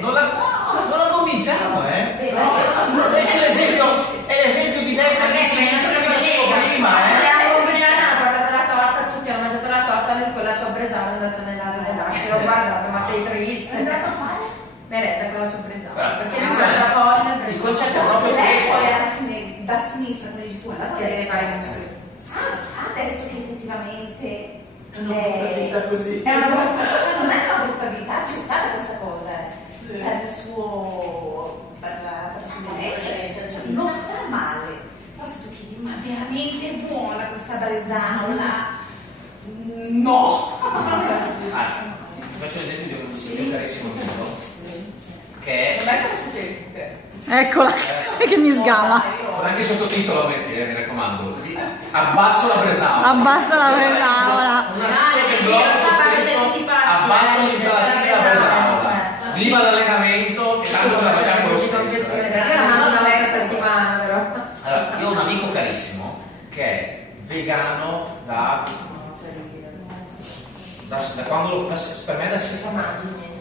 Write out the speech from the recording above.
Non la cominciamo, Adesso è l'esempio di destra che si prima, C'era un compleanno, ha portato la torta, tutti hanno mangiato la torta, lui con la sua bresaola è andato nell'arte, l'ho guardato, ma sei triste. È andato a fare? Merenda con la sua bresaola, perché lui mangia pollo. Il concetto è proprio questo. Poi alla fine da sinistra, come dici tu, è andato Che deve fare i muscoli. ha detto che effettivamente È una brutta vita così. è una brutta, cioè non è una brutta vita, ha accettata questa cosa Sì. per il suo benessere, cioè, non sta male. Però se tu chiedi, ma veramente è buona questa bresaola? No! Ti faccio l'esempio di un mio carissimo amico che Non è che lo sapete. Eccola, che mi sgama. anche sottotitolo metti, mi raccomando. Abbasso la bresaola. Abbassa la bresaola. Un articolo che blog scritto, abbasso l'insalatina la bresaola. Viva l'allenamento, che tanto ce la facciamo lo stesso. Perché io la mangio una volta a settimana, però. Allora, io ho un amico carissimo che è vegano da quando per me da 6 Non mangi niente.